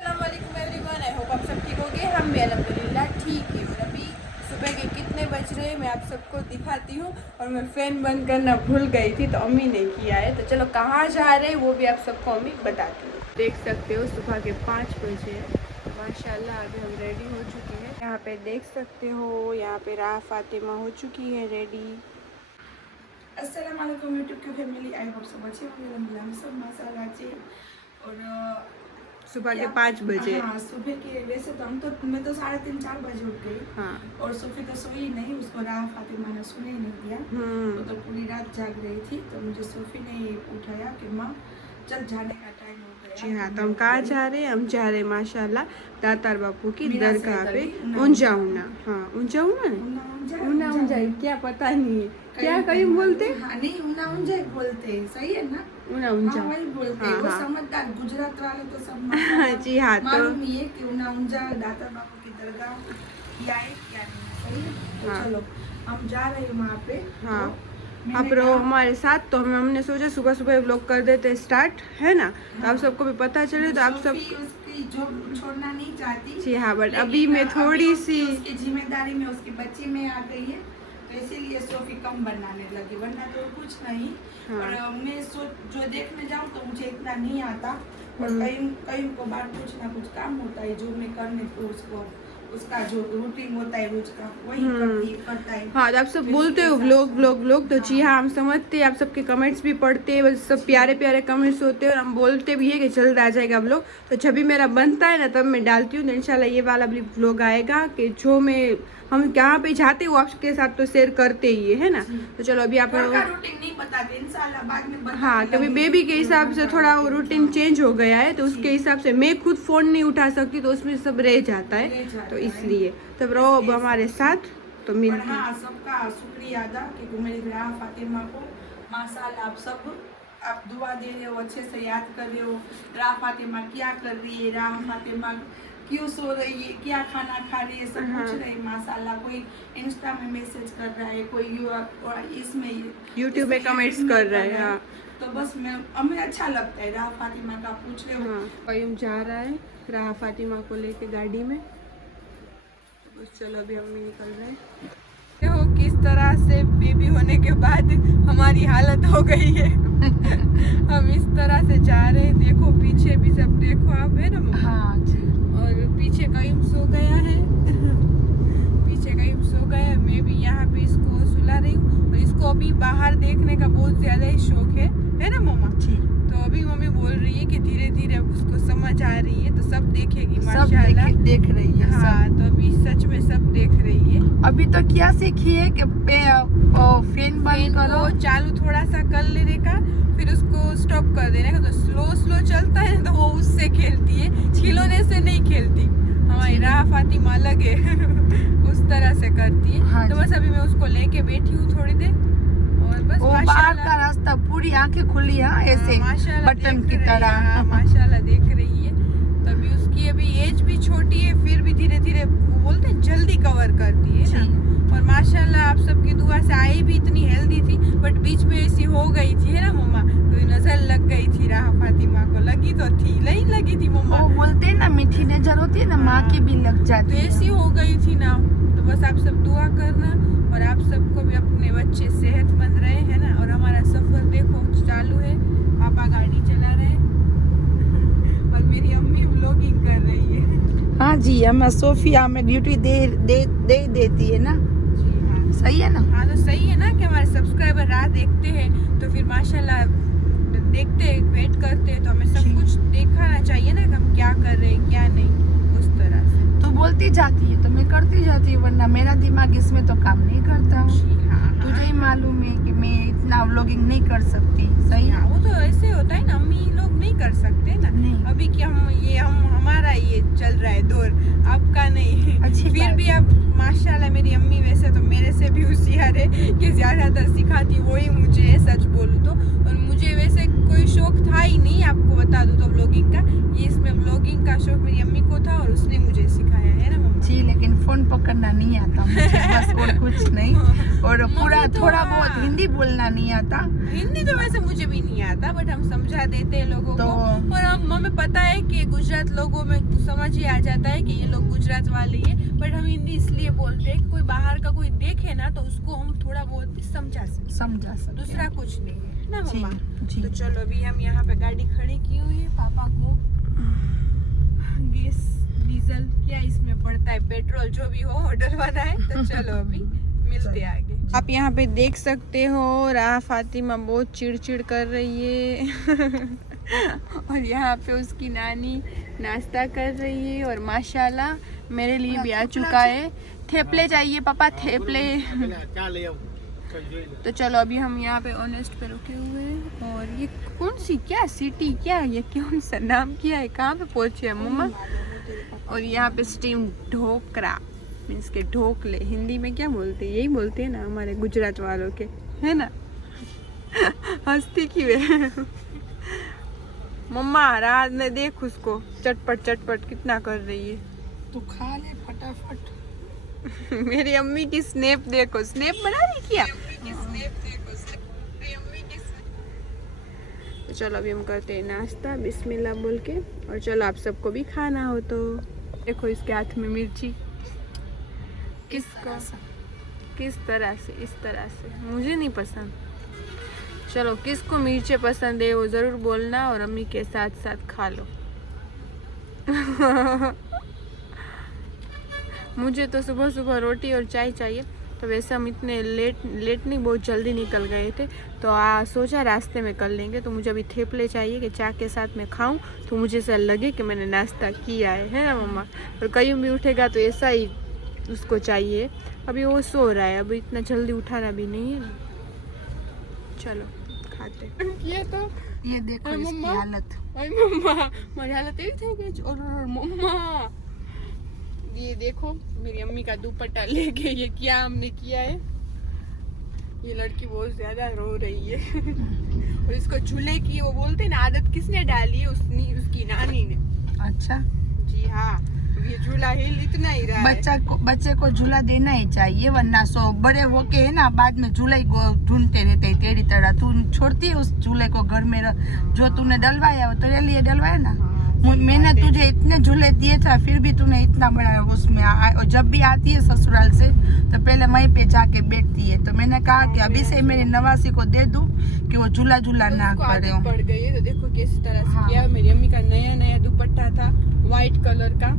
अस्सलामुअलैकुम everyone, I hope आप सब ठीक होंगे। हम भी अल्हम्दुलिल्लाह ठीक ही। और अभी सुबह के कितने बज रहे हैं मैं आप सबको दिखाती हूँ। और मैं फ़ैन बंद करना भूल गई थी तो अम्मी ने किया है। तो चलो कहाँ जा रहे हैं वो भी आप सबको अम्मी बताती हूँ। देख सकते हो सुबह के 5 बजे हैं। माशाल्लाह अभी हम रेडी हो चुके हैं। यहाँ पे देख सकते हो, यहाँ पे राह फातिमा हो चुकी है रेडी। अस्सलाम वालेकुम यूट्यूब की फैमिली, आई होप सब अच्छे होंगे। अल्हम्दुलिल्लाह हम सब माशाल्लाह अच्छे। और सुबह के 5 बजे। हाँ, सुबह के वैसे तो मैं तो 3:30-4 बजे उठ गई। हाँ। और सोफी तो सोई नहीं, उसको राह फातिमा ने सुने ही नहीं दिया। वो तो पूरी रात जाग रही थी। तो मुझे सोफी ने उठाया कि माँ चल जाने का टाइम हो गया। जी हाँ, तो हम कहाँ जा रहे हैं? हम जा रहे हैं माशाल्लाह दातार बापू की मीरा दरगाह पे सैदली, ऊंचा ऊना। हाँ ऊंचा ऊना ऊना ऊंचा क्या पता नहीं है क्या कहीं बोलते। हाँ नहीं, उना बोलते हैं, सही है ना? ऊना ऊंचा। हाँ, वही बोलते हैं। हाँ, वो हाँ। समझदार गुजरात वाले तो सब जी हाँ, तो मालूम ही है कि उना ऊंचा दाता बाबू की दरगाह क्या है क्या नहीं, सही है। तो हाँ। चलो हम जा रहे हैं वहाँ पे। हाँ। तो आप रहो हमारे साथ। तो हमने सोचा सुबह सुबह व्लॉग कर देते स्टार्ट, है ना? तो आप सबको भी पता चले तो आप सब उसकी जो छोड़ना नहीं चाहती। जी हाँ, बट लेकिन अभी मैं थोड़ी सी उसकी जिम्मेदारी में उसकी बच्ची में आ गई है, तो इसीलिए सोफी कम बनाने लगी, वरना तो कुछ नहीं। हाँ। और मैं जो देखने जाऊँ तो मुझे इतना नहीं आता। और कहीं को बार कुछ ना कुछ काम होता है जो मैं करने को उसका जो रूटीन होता है रोज का वही करता है। हाँ, तो आप सब बोलते हो व्लॉग तो जी हाँ, हम समझते हैं। आप सबके कमेंट्स भी पढ़ते हैं, बस सब प्यारे प्यारे कमेंट्स होते हैं। और हम बोलते भी है कि जल्द आ जाएगा व्लॉग। तो जब भी मेरा बनता है ना तब मैं डालती हूँ। तो इंशाल्लाह ये वाला भी व्लॉग आएगा कि जो हम कहाँ पे जाते हैं वो आपके साथ तो शेयर करते ही है ना। तो चलो अभी आप रूटीन नहीं बताते, इंशाल्लाह बाद में बताते। हाँ, कभी बेबी के हिसाब से थोड़ा वो रूटीन चेंज हो गया है, तो उसके हिसाब से मैं खुद फ़ोन नहीं उठा सकती, तो उसमें सब रह जाता है। तो इसलिए तब रहो अब हमारे साथ। तो मिलते हैं। हाँ, सबका शुक्रिया अदा कि मेरी राह फातिमा को माशाल्लाह आप दुआ दे रहे हो, अच्छे से याद कर रहे हो। राह फातिमा क्या कर रही है, राह फातिमा क्यों सो रही है, क्या खाना खा रही है, सब पूछ रहे हैं माशाल्लाह। कोई इंस्टा में मैसेज कर रहा है, कोई इसमें यूट्यूब में कमेंट्स कर रहा है। हाँ। तो बस हमें अच्छा लगता है, राह फातिमा का पूछ रहे हो। हाँ, कयूम जा रहा है राह फातिमा को लेके गाड़ी में। तो बस चलो अभी हम भी निकल रहे हैं। देखो किस तरह से बेबी होने के बाद हमारी हालत हो गई है। हम इस तरह से जा रहे हैं। देखो पीछे भी सब देखो आप, है ना मम्मा? हाँ जी। और पीछे कयूम सो गया है। पीछे कयूम सो गया है। मैं भी यहाँ पे इसको सुला रही हूँ। और इसको अभी बाहर देखने का बहुत ज्यादा ही शौक है ना मम्मा? जी। तो अभी मम्मी बोल रही है कि धीरे धीरे उसको समझ आ रही है, तो सब देखेगी माशाल्लाह। देख रही है। हाँ, तो अभी सच में सब देख रही है। अभी तो क्या सीखी है कि फैन बंद करो, चालू थोड़ा सा कर लेने का, फिर उसको स्टॉप कर देने का। तो स्लो चलता है तो वो उससे खेलती है, खिलौने से नहीं खेलती। हमारी राह फातिमा अलग है। उस तरह से करती है। हाँ तो बस अभी मैं उसको लेके बैठी हूँ थोड़ी देर। और बस बाहर का रास्ता पूरी आंखें खुली है ऐसे बटन की तरह। माशाल्लाह देख रही है। तभी उसकी अभी एज भी छोटी है, फिर भी धीरे धीरे बोलते हैं जल्दी कवर करती है ना। और माशाल्लाह आप सबकी दुआ से आई भी इतनी हेल्दी थी, बट बीच में ऐसी हो गई थी, है ना मम्मा? तो नजर लग गई थी राह फातिमा को। लगी तो थी, नहीं लगी थी मम्मा? वो बोलते हैं ना मीठी नजर होती है ना, माँ की भी लग जाती है। तो ऐसी हो गई थी ना। तो बस आप सब दुआ करना और आप सबको भी अपने बच्चे सेहतमंद रहे, है ना। और हमारा सफर देखो चालू है। पापा गाड़ी चला रहे हैं और मेरी अम्मी व्लॉगिंग कर रही है। हाँ जी, हमें सोफिया में ड्यूटी दे देती है ना। जी हाँ, सही है ना? हाँ, तो सही है ना कि हमारे सब्सक्राइबर राह देखते हैं, तो फिर माशाल्लाह देखते हैं, वेट करते हैं। तो हमें सब कुछ दिखाना चाहिए ना कि हम क्या कर रहे हैं क्या नहीं, उस तरह से। तो बोलती जाती है तो मैं करती जाती हूँ, वरना मेरा दिमाग इसमें तो काम नहीं करता। जी हाँ, तुझे ही मालूम है कि मैं इतना व्लॉगिंग नहीं कर सकती। सही है। हाँ, वो तो ऐसे होता है ना, अम्मी लोग नहीं कर सकते ना। नहीं। अभी कि हमारा ये चल रहा है दौर, आपका नहीं। अच्छी फिर बात भी आप माशाल्लाह मेरी अम्मी वैसे तो मेरे से भी होशियार है कि ज्यादातर सिखाती वही मुझे है, सच बोलूँ तो। और मुझे वैसे कोई शौक था ही नहीं, आपको बता दूँ तो व्लॉगिंग का। ये इसमें व्लॉगिंग का शौक मेरी अम्मी को था और उसने मुझे सिखाया, है ना मम्मा? जी, लेकिन फोन पकड़ना नहीं आता मुझे, बस और कुछ नहीं। और पूरा थोड़ा बहुत हिंदी बोलना नहीं आता। हिंदी तो वैसे मुझे भी नहीं आता, बट हम समझा देते हैं लोगों तो को। और हमें पता है कि गुजरात लोगों में समझ ही आ जाता है कि ये लोग गुजरात वाले ही है। बट हम हिंदी इसलिए बोलते हैं कि कोई बाहर का कोई देखे ना तो उसको हम थोड़ा बहुत भी समझा सकते, दूसरा कुछ नहीं है ना मम्मा। जी। तो चलो अभी हम यहाँ पे गाड़ी खड़ी की हुई है, पापा को गैस डीजल क्या इसमें पड़ता है, पेट्रोल जो भी हो डलवाना है। तो चलो अभी मिलते हैं आगे। आप यहाँ पे देख सकते हो राह फातिमा बहुत चिड़चिड़ कर रही है और यहाँ पे उसकी नानी नाश्ता कर रही है। और माशाल्लाह मेरे लिए भी आ चुका है। थेपले चाहिए पापा, थेपले। तो चलो अभी हम यहाँ पे ऑनेस्ट पे रुके हुए हैं। और ये कौन सी क्या सिटी, क्या ये कौन सा नाम किया है, कहाँ पे पहुँचे हैं मम्मा? और यहाँ पे स्टीम ढोकरा मीन्स के ढोकले हिंदी में क्या बोलते हैं, यही बोलते हैं ना हमारे गुजरात वालों के, है ना। हंसती क्यों है मम्मा? रात में देख उसको चटपट चटपट कितना कर रही है। तो खा ले फटाफट। मेरी अम्मी की स्नैप देखो, स्नैप बना रही क्या? तो चलो अभी हम करते हैं नाश्ता बिस्मिल्लाह बोल के। और चलो आप सबको भी खाना हो तो देखो इसके हाथ में मिर्ची, किस तरह से, इस तरह से मुझे नहीं पसंद। चलो किसको मिर्ची पसंद है वो ज़रूर बोलना और अम्मी के साथ साथ खा लो। मुझे तो सुबह सुबह रोटी और चाय चाहिए। तो वैसे हम इतने लेट नहीं, बहुत जल्दी निकल गए थे तो सोचा रास्ते में कर लेंगे। तो मुझे अभी थेपले चाहिए कि चाय के साथ में खाऊं तो मुझे ऐसा लगे कि मैंने नाश्ता किया है ना मम्मा। और कहीं भी उठेगा तो ऐसा ही उसको चाहिए। अभी वो सो रहा है, अभी इतना जल्दी उठाना भी नहीं है ना। चलो खाते ये तो ये देखो इसकी हालत। मम्मा मेरी हालत यही थी गई। और मम्मा ये देखो मेरी अम्मी का दुपट्टा लेके ये क्या हमने किया है। ये लड़की बहुत ज्यादा रो रही है। और इसको झूले की वो बोलते हैं ना आदत किसने डाली है, उसकी नानी ने। अच्छा जी हाँ, ये झूला हिल इतना ही रहा है। बच्चे को झूला देना ही चाहिए, वरना सो बड़े होके है ना बाद में झूला ही ढूंढते रहते हैं तेरी तरह। तू छोड़ती है उस झूले को घर में, जो तूने डलवाया वो तेरे लिए डलवाया ना। मैंने तुझे इतने झूले दिए था फिर भी तूने इतना बड़ा उसमें और जब भी आती है ससुराल से तो पहले वहीं पे जाके बैठती है। तो मैंने कहा कि अभी से मेरी नवासी को दे दूं कि वो झूला ना करे। पड़ गई है तो देखो किस तरह से किया। मेरी अम्मी का नया दुपट्टा था व्हाइट कलर का,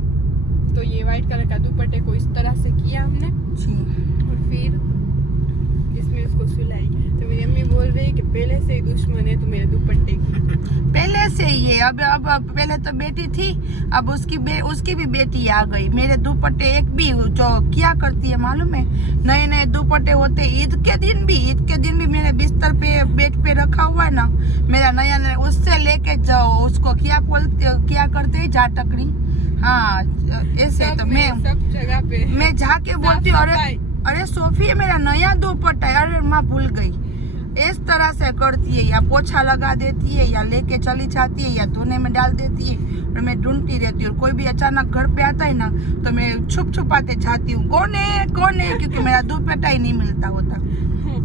तो ये व्हाइट कलर का दुपट्टे को इस तरह से किया हमने और फिर इसमें उसको सुलाई। तो मेरी अम्मी बोल रही है कि पहले से ही दुश्मन है तो मेरे दुपट्टे की, पहले से ही है। अब पहले तो बेटी थी, अब उसकी भी बेटी आ गई। मेरे दुपट्टे एक भी जो क्या करती है मालूम है, नए दुपट्टे होते ईद के दिन भी मेरे बिस्तर पे बेड पे रखा हुआ है ना मेरा नया, उससे लेके जाओ उसको क्या करते जा टकरी। हाँ ऐसे तो मैं सब जगह पे मैं जाके बोलती हूँ अरे सोफी मेरा नया दुपट्टा है, अरे माँ भूल गई। इस तरह से करती है, या पोछा लगा देती है या लेके चली जाती है या धोने में डाल देती है और मैं ढूंढती रहती हूँ। कोई भी अचानक घर पे आता है ना तो मैं छुपाते जाती हूँ कौन है क्योंकि मेरा दुपट्टा ही नहीं मिलता होता।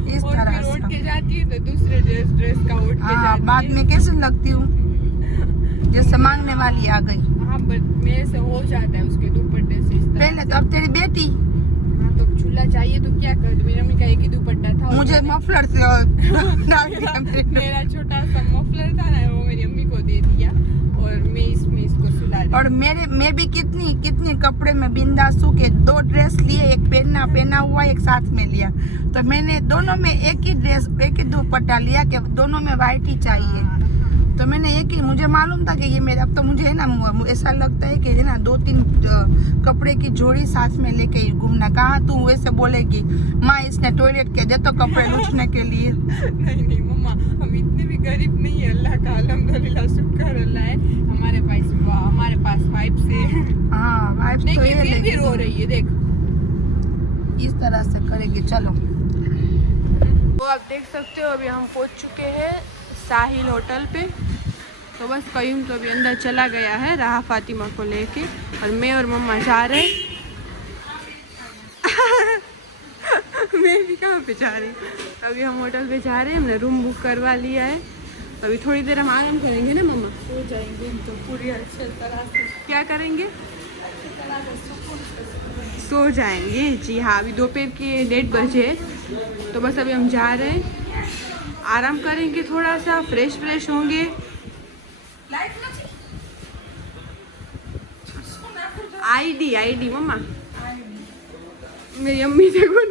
इस तरह से उठ के जाती है तो दूसरे ड्रेस का उठ के जाती है। बाद में कैसे लगती हूँ जैसे मांगने वाली आ गई। हाँ मेरे से हो जाता है उसके दुपट्टे से। पहले तो अब तेरी बेटी तो झूला चाहिए तो क्या कर, मेरी मम्मी का एक ही दुपट्टा था। मुझे मफलर से मेरा छोटा सा मफलर था ना वो मेरी अम्मी को दे दिया और मैं इसको सुला दी। और मैं भी कितनी कपड़े में बिंदासू के 2 ड्रेस लिए, एक पहना हुआ एक साथ में लिया। तो मैंने दोनों में एक ही दुपट्टा लिया कि दोनों में व्हाइट ही चाहिए। तो मैंने एक ही, मुझे मालूम था कि ये मेरा, अब तो मुझे है ना ऐसा लगता है कि है ना 2-3 कपड़े की जोड़ी साथ में लेके घूमना। कहाँ तू वैसे बोलेगी माँ इसने टॉयलेट के दे तो कपड़े लूटने के लिए। नहीं मम्मा हम इतने भी गरीब नहीं है, अल्लाह का अल्हम्दुलिल्लाह शुक्र अल्लाह है हमारे पास वाइफ से। हाँ वाइफ तो ये फिर भी रो रही है देख, इस तरह से करेगी। चलो वो आप देख सकते हो अभी हम पहुँच चुके हैं साहिल होटल पे। तो बस कयूम तो अभी अंदर चला गया है राह फातिमा को लेके और मैं और मम्मा जा रहे हैं। कहाँ पे जा रहे हैं? अभी हम होटल पे जा रहे हैं, हमने रूम बुक करवा लिया है। तो अभी थोड़ी देर हम आराम करेंगे ना मम्मा? सो जाएंगे तो पूरी अच्छी तरह से, क्या करेंगे? अच्छी तरह से सुकून से सो जाएंगे जी हाँ। अभी दोपहर के 1:30 बजे, तो बस अभी हम जा रहे हैं, आराम करेंगे, थोड़ा सा फ्रेश होंगे। लाइट નથી आईडी मम्मा, मेरी अम्मी देखो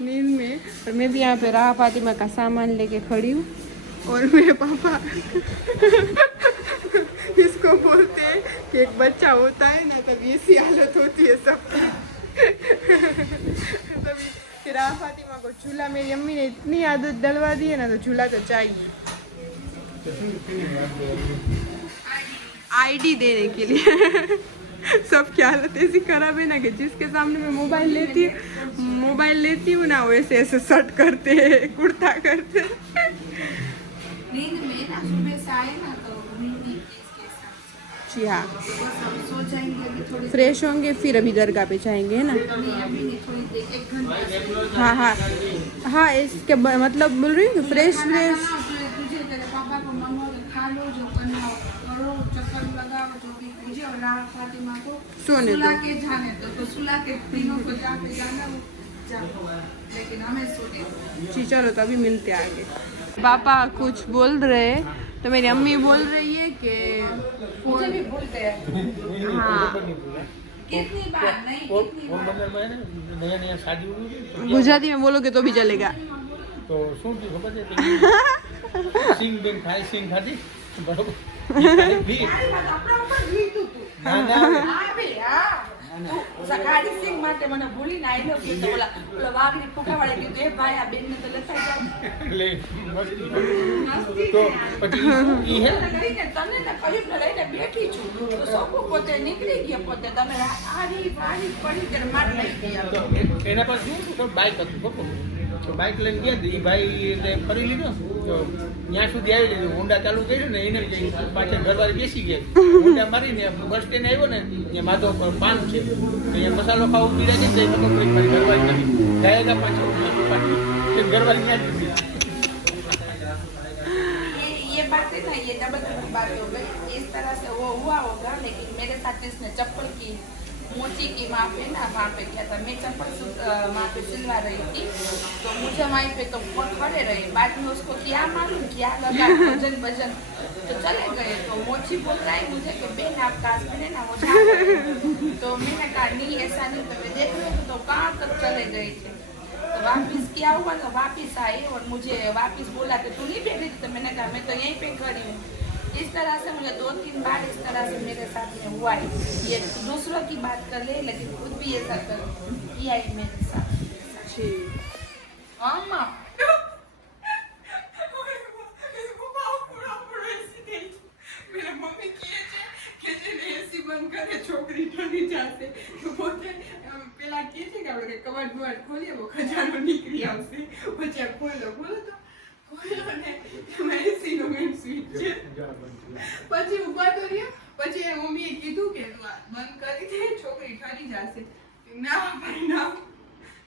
नींद में और मैं भी यहाँ पे राह फातिमा का सामान लेके खड़ी हूँ। और मेरे पापा इसको बोलते हैं कि एक बच्चा होता है ना तभी ऐसी हालत होती है सबकी। तभी राह फातिमा को झूला, मेरी अम्मी ने इतनी आदत डलवा दी है ना, तो झूला तो चाहिए आईडी देने के लिए। सबकी हालत ऐसी खराब है ना कि जिसके सामने मैं मोबाइल लेती हूँ ना, वो ऐसे शर्ट करते हैं, कुर्ता करते हैं। नींद में ना सुबह से आए ना तो नींद इसके साथ जी हाँ, बस हम सो जाएंगे अभी थोड़ी फ्रेश होंगे, फिर अभी दरगाह पे जाएंगे, है ना? नहीं अभी नहीं, थोड़ी देर 1 घंटा। हाँ, इसके मतलब बोल रही हूँ फ्रेश। तुझे तेरे पापा को मंगो तो खा लो, जो करना हो करो, चक्कर लगाओ, जो भी कीजिए, और राह फातिमा को सोने सुला दो। के जाने दो। तो सुला के तीनों को जहाँ पे जाना वो जाओ, लेकिन हमें सोने दो। जी चलो, तो अभी मिलते हैं आगे। पापा कुछ बोल रहे, तो मेरी अम्मी बोल रही है कि मुझे भी भूलते हैं। हाँ, कितनी बार नहीं, कितनी बार। नया शादी हुई थी गुजराती में बोलोगे तो भी चलेगा। तो શું થયું ખબર છે? સિંગ બેન ખાય, સિંગ ખાધી બરોબર, ભી આપણા ઉપર જીતું તું ના આવે હા તું સખાડી સિંગ માટે મને ભૂલી ના આઈલો કે તો ઓલા વાઘની ફૂકાવાળે કીધું એ ભાઈ આ બેનને તો લેતા જાવ લે મસ્તી તો ને પછી ઈ હે લઈને તને ને કયું ને લઈને બેઠી છું તો સૌ પોતે નીકળી ગયા, પોતે તમે આરી વારી પડી ત્યારે માર લઈ ગયા। તો એના પર શું તો બાઈક હતું બરોબર, તો બાઈક લઈને ગયા એ ભાઈ એટલે ફરી લીધો, તો ત્યાં સુધી આવી લીધું, હોન્ડા ચાલુ કર્યું ને એને જઈ પાછળ ઘરવાળી બેસી ગયા, હોન્ડા મારીને બસ સ્ટેન્ડ આવ્યો ને ત્યાં માધવ પાન છે, અહીંયા મસાલો ખાવું પીડે છે ને ખબર પડી મારી ઘરવાળી નથી ગાયેલા પાછળ ઘરવાળી ત્યાં જ ये बात है ना, ये डबल की बात हो गई। इस तरह से वो हुआ होगा, लेकिन मेरे साथ इसने चप्पल की मोची की वहाँ पे ना, वहाँ पे क्या था, मैं चप्पल वहाँ पे सिलवा रही थी, तो मुझे वहीं पे तो खड़े रहे, बाद में उसको क्या मालूम क्या लगा, भजन तो चले गए। तो मोची बोल रहा है मुझे कि बेन आपका हस्बैंड है ना वो जा रहे हैं। तो मैंने कहा नहीं ऐसा नहीं, तो मैं देख रही हूँ तो कहाँ तक चले गए थे। तो वापिस क्या हुआ, तो वापिस आई और मुझे वापिस बोला कि तू नहीं बैठी थी, तो मैंने कहा मैं तो यहीं पे खड़ी हूँ। इस तरह से मुझे 2-3 बार इस तरह से मेरे साथ में हुआ है। ये दूसरों की बात कर ले, लेकिन खुद भी ऐसा किया है मेरे साथ। हाँ माँ मेरा मम्मी किए છે કે જેને એસી બંધ કરે છોકરી ઠરી જશે, તો પોતે પેલા કહે છે કે આપણે કબાટ બવાટ ખોલીએ वो ખજાનો નીકળી આવશે, પછી આ ખોલો ને એમાં એસીનો મેન સ્વિચ છે, પછી ઊભા તો રહ્યા, પછી એ મમ્મીએ કીધું કે તું આ બંધ કરી દે છોકરી ઠરી જશે। ના ભાઈ ના,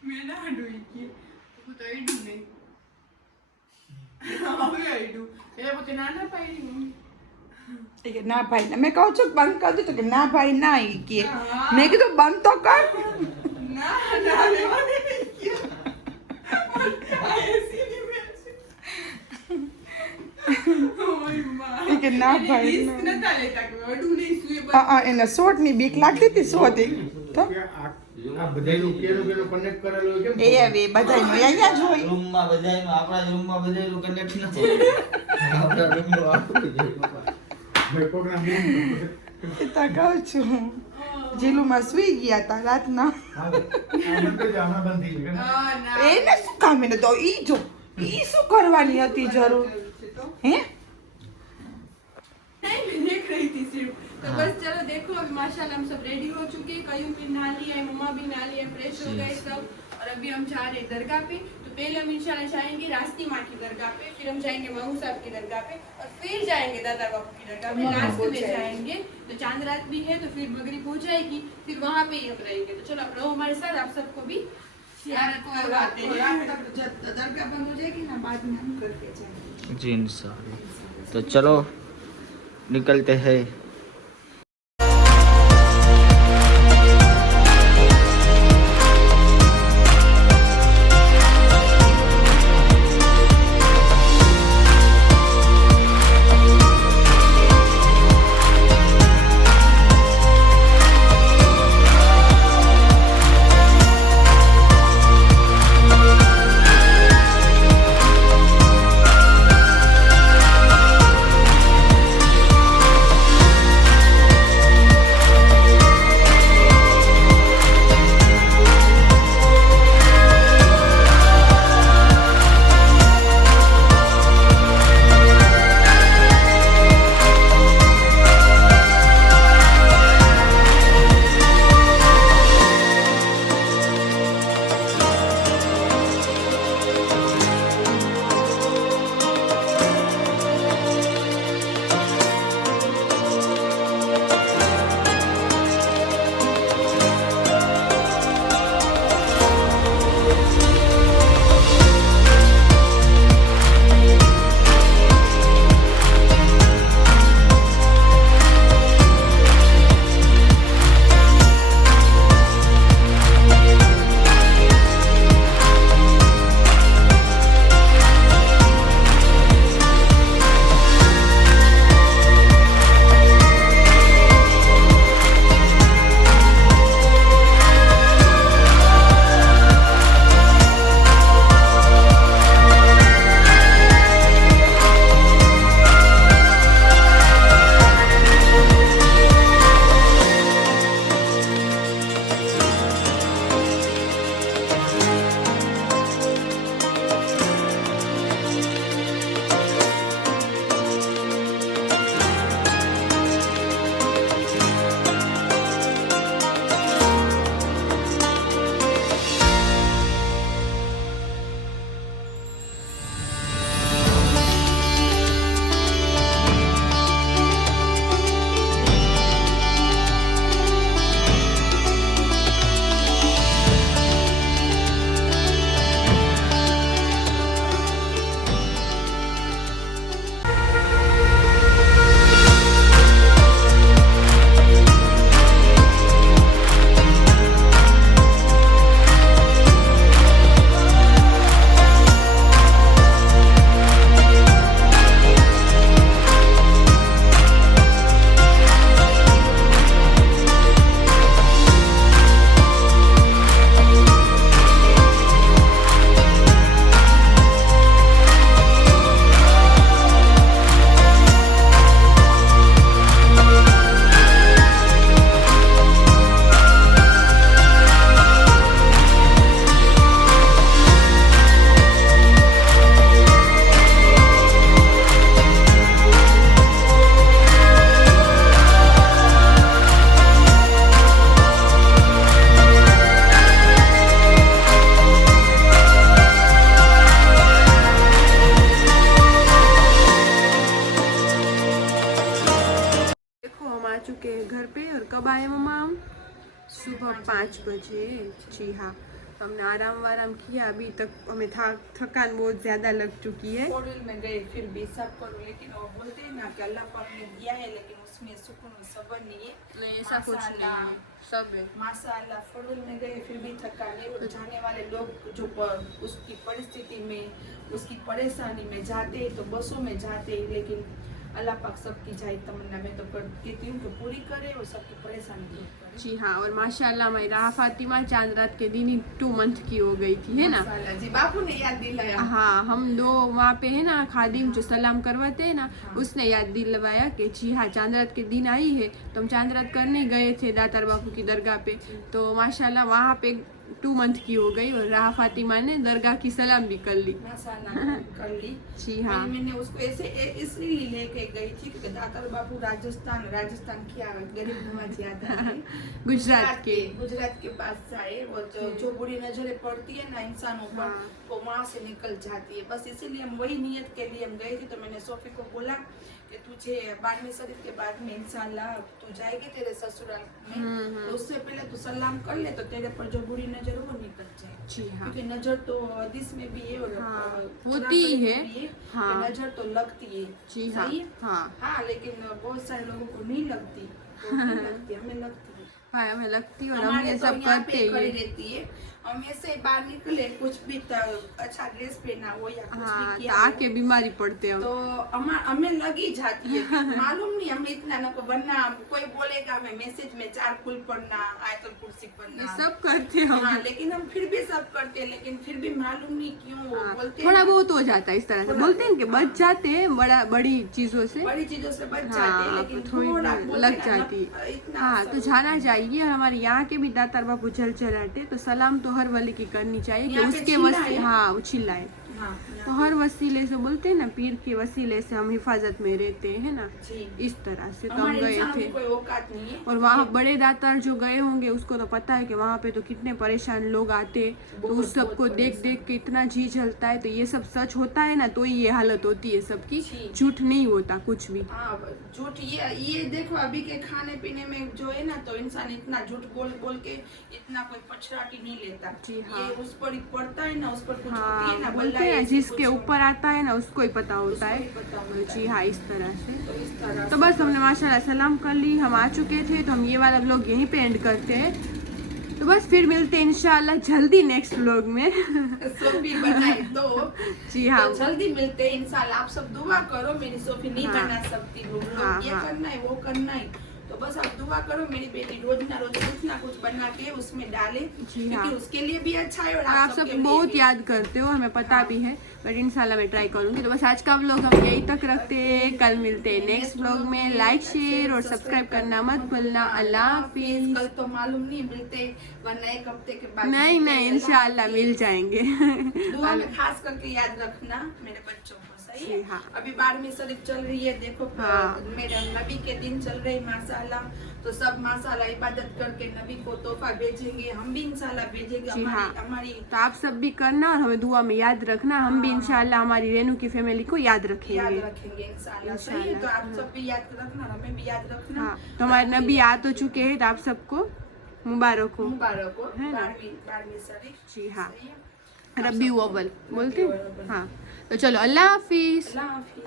મેં ના ડોઈ કે હું તો એડું નહીં હવે એડું એટલે પોતે નાના પાડી મમ્મી। ना भाई ना, मैं कहूँ छू बंद कर दे, तो कि ना भाई ना ही किए, मैं कि तो बंद तो कर ना ना लेवा दे किया ऐसी नहीं बैठी ओय मां कि ना भाई रिस्क न था लेता कि अडू नहीं सुए એને શોટ ની બીક લાગતી હતી શોટ તો આ બધાયનું કેનું કનેક્ટ કરેલું હોય કેમ એ હવે બધાયનું અહીંયા જ હોય રૂમમાં બધાયનું, આપણા જ રૂમમાં બધાયનું કનેક્ટ નથી, આપણા રૂમનું આખું જ હોય બાપા. ભાઈ પ્રોગ્રામ એ તો કહું છું જીલુમાં સુઈ ગયા હતા રાતના હા આ બંધ કરી દે, હમણાં બંધ થઈ જશે हां ना એને શું કામ, એને તો ઈ જો ઈ શું કરવાની હતી જરૂર હે नहीं मैं देख रही थी सिर्फ। तो बस चलो देखो, अभी माशाल्लाह हम सब रेडी हो चुके हैं, कयूं भी नहा लिया है, मम्मा भी नहा लिया, फ्रेश हो गए सब, और अभी हम जा रहे हैं दरगाह पे। तो पहले हम इंशाल्लाह जाएंगे रास्ती माँ की दरगाह पे, फिर हम जाएंगे महू साहब की दरगाह पे, और फिर जाएंगे दादा बापू की दरगाह पे, लास्ट में जाएंगे। तो चांद रात भी है, तो फिर मगरिब हो जाएगी, फिर वहाँ पे ही हम रहेंगे। तो चलो आप रहो हमारे साथ, आप सबको भी यार कोई बात नहीं, रात तक जब दरगाह बंद हो जाएगी ना बाद में हम करके जाएंगे। जी इंशाल्लाह। तो चलो निकलते हैं। चुके हैं घर पे। और कब आए मम्मा हम? सुबह 5 बजे। जी हाँ, तो हमने आराम वाराम किया। अभी तक हमें थकान बहुत ज़्यादा लग चुकी है। होटल में गए फिर भी सब करो, लेकिन वो बोलते हैं ना कि अल्लाह पाक ने दिया है लेकिन उसमें सुकून सब्र नहीं है। नहीं, ऐसा कुछ नहीं है, सब है। माशाअल्लाह फुल में गए फिर भी थकान है। और जाने वाले लोग जो उसकी परिस्थिति में, उसकी परेशानी में जाते हैं तो बसों में जाते हैं, लेकिन अल्लाह पाक सबकी जाए तमन्ना में तो कहती हूँ कि पूरी करे और सबकी परेशानी दूर करे। जी हाँ, और माशाल्लाह हमारी राह फातिमा चांद रात के दिन ही 2 मंथ की हो गई थी, है ना? माशाअल्लाह जी, बापू ने याद दिलाया। हाँ, हम 2 वहाँ पे है ना, खादिम जो सलाम करवाते हैं ना, उसने याद दिलवाया कि जी हाँ चांद रात के दिन आई है। तो हम चांद रात करने गए थे दातार बापू की दरगाह पे, तो माशाल्लाह वहाँ पे 2 मंथ की हो गई और राह फातिमा ने दरगाह की सलाम भी कर ली। माशाल्लाह कर ली। जी हाँ, मैंने उसको ऐसे इसलिए लेके गई थी कि दातार बापू राजस्थान क्या गरीब नवाज याद है गुजरात के पास आए। वो जो बुरी नजरें पड़ती है ना इंसानों पर, वो वहाँ से निकल जाती है। बस इसीलिए हम वही नियत के लिए हम गए थे। तो मैंने सोफी को बोला कि तुझे 12वें शरीफ के बाद में इंशाल्लाह तू जाएगी तेरे ससुराल में, तो उससे पहले तू सलाम कर ले, तो तेरे पर जो बुरी नजर नजर वो निकल जाए। जी हाँ। क्योंकि नजर तो हदीस में भी है और हाँ, कुरान होती शरीफ है। में भी हाँ। कि नजर तो लगती है। जी हाँ। सही है? हाँ हाँ, लेकिन बहुत सारे लोगों को नहीं लगती, तो नहीं लगती, हमें लगती है। हाँ, हमें लगती है और हम हमारे ये तो सब यहाँ करते पे खड़ी ही। रहती है, हम ऐसे बाहर निकले कुछ भी अच्छा ड्रेस पहना हो या कुछ हाँ, भी तो किया हो, आके बीमारी पड़ते हम। तो हमें लगी जाती है कि मालूम नहीं हमें इतना न को बनना, कोई बोलेगा हमें मैसेज में 4 फूल पढ़ना, आयतुल कुर्सी ये पढ़ना, सब करते हम। हाँ, लेकिन हम फिर भी सब करते हैं, लेकिन फिर भी मालूम नहीं क्यों वो हाँ, बोलते थोड़ा हैं ना, बहुत हो जाता है इस तरह से, थोड़ा बोलते हैं कि बहुत, बच जाते हैं बड़ी चीजों से। बड़ी चीजों से बच जाते हाँ, हैं, लेकिन थोड़ी थोड़ा बहुत बोलते लग हैं ना, जाती इतना हाँ, असर तो होता जाना है। चाहिए। और हमारे यहाँ के भी दातार बापू चल चलाते, तो सलाम तो हर वली की करनी चाहिए कि यहाँ पे उसके चिल्लाए। हाँ, वो चिल्लाए। हाँ, तो हर वसीले से बोलते हैं ना, पीर के वसीले से हम हिफाजत में रहते हैं ना, जी। इस तरह से तो हम हमारे गए इंसानों थे। की कोई औकात नहीं है। और वहाँ बड़े दातार जो गए होंगे उसको तो पता है कि वहाँ पे तो कितने परेशान लोग आते, तो बहुत, उस सबको बहुत देख देख के इतना जी जलता है। तो ये सब सच होता है ना, तो ये हालत होती है सबकी, जी। झूठ नहीं होता कुछ भी। हाँ, झूठ ये देखो अभी के खाने पीने में जो है ना, तो इंसान इतना झूठ बोल बोल के इतना कोई पछराटी नहीं लेता। जी हाँ। ये उस पर पड़ता है ना, उस पर कुछ होती हाँ, है ना, बोलते बल्ला हैं ऐसी जिसके कुछ ऊपर आता है ना उसको ही पता होता उसको है। ही पता होता जी है। हाँ, इस तरह से। तो इस तरह तो से बस हमने माशाल्लाह सलाम कर ली, हम आ चुके थे, तो हम ये वाला व्लॉग यहीं पे एंड करते हैं। तो बस फिर मिलते हैं इंशाल्लाह जल्दी नेक्स्ट व्लॉग में। सोफी बनाए तो जी हाँ। तो जल्दी मिलते हैं इंशाल्लाह। आप सब दुआ करो, मेरी सोफी नहीं हाँ। बना सकती, वो हाँ, ये हाँ। करना है वो करना है, तो बस आप दुआ करो मेरी बेटी रोज ना रोज कुछ ना कुछ बना के उसमें डाले, जी हाँ। क्योंकि उसके लिए भी अच्छा है और और आप सब सबके लिए बहुत भी। याद करते हो, हमें पता हाँ। भी है, बट इंशाल्लाह मैं ट्राई करूंगी। तो बस आज का व्लॉग हम यहीं तक रखते हैं, कल मिलते हैं नेक्स्ट व्लॉग में। लाइक शेयर और सब्सक्राइब करना मत भूलना। अल्लाह हाफिज। कल तो मालूम नहीं मिलते, वरना 1 हफ्ते के बाद नहीं मिलते हैं। नहीं, अल्लाह इंशाल्लाह हाफिज। मिल जाएंगे। दुआ में खास करके याद रखना मेरे बच्चों को, सही जी है? हाँ। अभी 12वीं शरीफ चल रही है, देखो हाँ। मेरे नबी के दिन चल रहे हैं माशाल्लाह, तो सब माशाल्लाह इबादत करके नबी को तोहफा भेजेंगे, हम भी इंशाल्लाह भेजेंगे। जी हाँ। हमारी तो आप सब भी करना और हमें दुआ में याद रखना। हम भी हाँ। इंशाल्लाह हमारी रेनू की फैमिली को याद याद रखेंगे। रखेंगे इंशाल्लाह, सही है? तो आप सब भी याद रखना और हमें भी याद रखना। हाँ, तो हमारे नबी आ तो चुके हैं, तो आप सबको मुबारक हो। मुबारक हो है ना? 12वीं शरीफ। जी हाँ, सही है? रबी अव्वल बोलते हैं। रबी अव्वल। हाँ, तो चलो अल्लाह हाफिज। अल्लाह हाफिज।